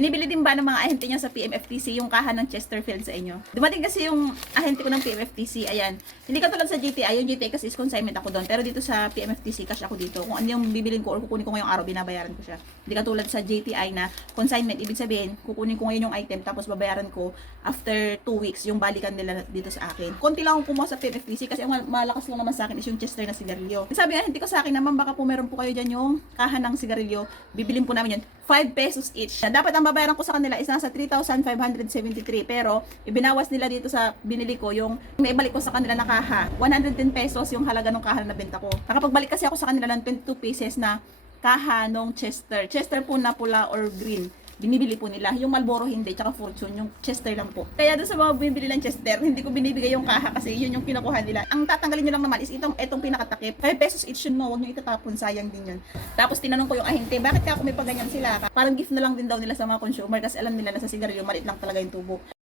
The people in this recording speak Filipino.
Binibili din ba ng mga ahente niya sa PMFTC yung kaha ng Chesterfield sa inyo? Dumating kasi yung ahente ko ng PMFTC, ayan. Hindi katulad sa GTI, yung GTI kasi is consignment ako doon. Pero dito sa PMFTC, cash ako dito. Kung ano yung bibilin ko or kukunin ko ngayong araw, binabayaran ko siya. Hindi katulad sa GTI na consignment, ibig sabihin, kukunin ko ngayon yung item, tapos babayaran ko after 2 weeks, yung balikan nila dito sa akin. Konti lang akong kumuha sa PMFTC kasi ang malakas lang naman sa akin is yung Chester na sigarilyo. Sabi nga, hindi ko sa akin naman, baka po meron po kayo dyan yung kaha ng sigarilyo, bibilin po namin yun. 5 pesos each. Dapat ang babayaran ko sa kanila is nasa 3,573. Pero, ibinawas nila dito sa binili ko, yung may balik ko sa kanila na kaha. 110 pesos yung halaga ng kaha na nabenta ko. Nakapagbalik kasi ako sa kanila ng 22 pieces na kaha nung Chester. Chester po na pula or green. Binibili po nila. Yung Marlboro hindi, tsaka Fortune, yung Chester lang po. Kaya doon sa mga bumibili ng Chester, hindi ko binibigay yung kaha kasi yun yung kinukuha nila. Ang tatanggalin nyo lang naman is etong pinakatakip. 5 pesos each yun mo, huwag nyo itatapon, sayang din yun. Tapos tinanong ko yung ahente, bakit ka kung may paganyan sila? Parang gift na lang din daw nila sa mga consumer kasi alam nila na sa sigarilyo, maliit lang talaga yung tubo.